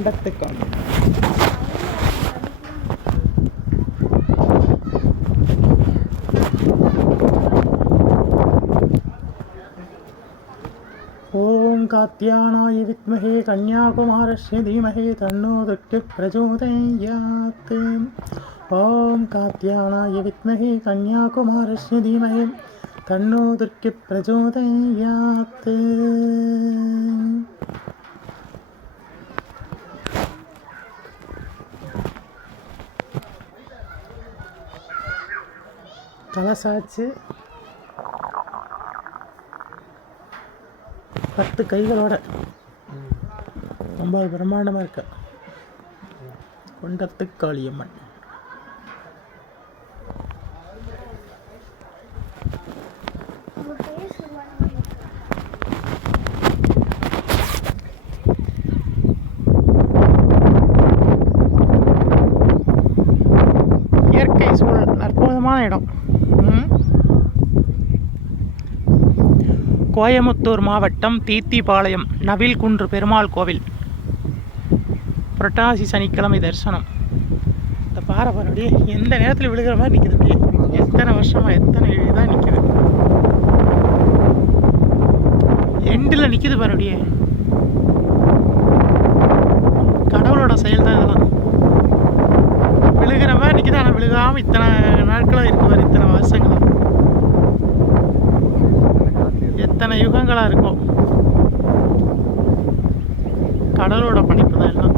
കണ്ടെത്തിക്കൊണ്ട് ओम कात्याणाय विद्महे कन्याकुमारस्य धीमहि तन्नो दृष्टि प्रचोदयात् ओम कात्याणाय विद्महे कन्याकुमारस्य धीमहि तन्नो दृष्टि प्रचोदयात् ஆச்சு. பத்து கைகளோட. ரொம்ப பிரம்மாண்டமாக இருக்கு. கொண்டத்து காளியம்மன். இயற்கை சூழல் அற்புதமான இடம். கோயமுத்தூர் மாவட்டம் தீத்திபாளையம் நவில்குன்று பெருமாள் கோவில். புரட்டாசி சனிக்கிழமை தரிசனம். இந்த பாறை பாரு எந்த நேரத்தில் விழுகிற மாதிரி நிற்கிது அப்படியே. எத்தனை வருஷமாக எத்தனை இதாக நிற்கிது எண்டில் நிற்குது பாருடைய கடவுளோட செயல் தான் இதெல்லாம் விழுகிற மாதிரி நிற்குது ஆனால் விழுகாமல் இத்தனை நாட்களாக இருக்கு இத்தனை வருஷங்களா? எத்தனை யுகங்களா இருக்கும்? கடலோட பணிப்பு தான் எல்லாம்.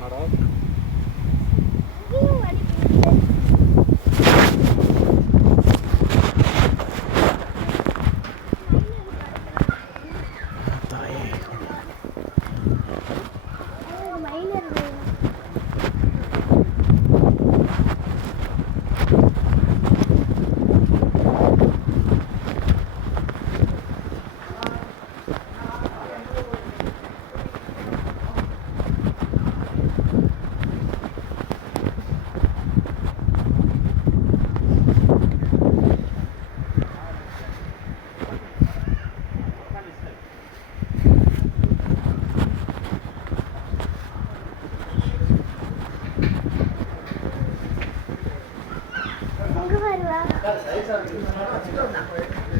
தாயே 아, 진짜 나.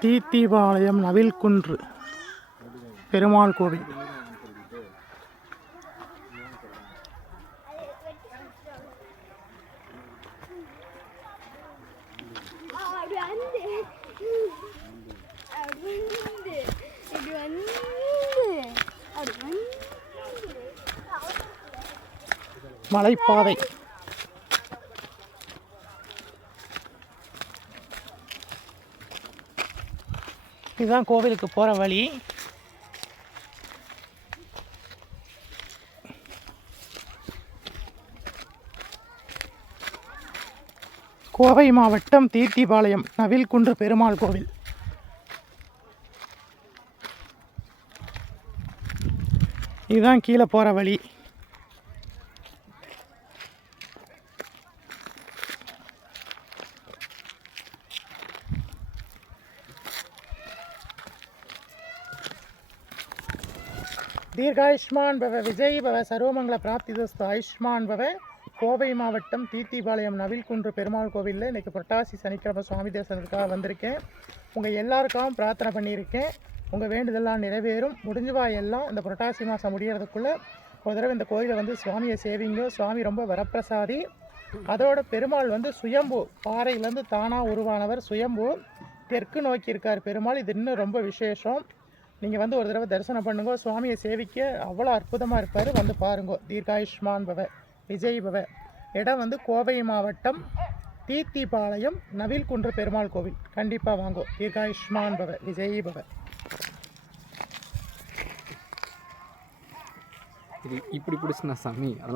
தீத்திபாளையம் நவில்குன்று பெருமாள் கோவில். மலைப்பாதை வந்து அப்படி வந்து இப்படி வந்து அப்படி வந்து மலைப்பாதை இதுதான் கோவிலுக்கு போகிற வழி. கோவை மாவட்டம் தீர்த்திபாளையம் நவில்குன்று பெருமாள் கோவில். இதுதான் கீழே போகிற வழி. தீர்காயுஷ்மான் பவ விஜய் பவ சர்வமங்கல பிராப்தி தோஸ்து ஆயுஷ்மான் பவ கோவை மாவட்டம் தீத்திபாளையம் நவில்குன்று பெருமாள் கோவிலில் இன்றைக்கி புரட்டாசி சனிக்கிழமை சுவாமி தரிசனத்துக்காக வந்திருக்கேன். உங்கள் எல்லாருக்காகவும் பிரார்த்தனை பண்ணியிருக்கேன். உங்கள் வேண்டுதெல்லாம் நிறைவேறும். முடிஞ்சுவா எல்லாம் இந்த புரட்டாசி மாதம் முடிகிறதுக்குள்ளே ஒரு தடவை இந்த கோயிலை வந்து சுவாமியை சேவிங்க. சுவாமி ரொம்ப வரப்பிரசாதி. அதோட பெருமாள் வந்து சுயம்பு. பாறையிலேருந்து தானாக உருவானவர் சுயம்பு. தெற்கு நோக்கி இருக்கார் பெருமாள். இது இன்னும் ரொம்ப விசேஷம். நீங்கள் வந்து ஒரு தடவை தரிசனம் பண்ணுங்க. சுவாமியை சேவிக்க அவ்வளோ அற்புதமாக இருப்பார். வந்து பாருங்க. தீர்காயுஷ்மான் பவ விஜய் பவ. இடம் வந்து கோவை மாவட்டம் தீத்திபாளையம் நவில்குன்று பெருமாள் கோவில். கண்டிப்பாக வாங்கோ. தீர்காயுஷ்மான் பவ விஜய் பவ. இது இப்படி பிடிச்சுனா சாமி அதெல்லாம்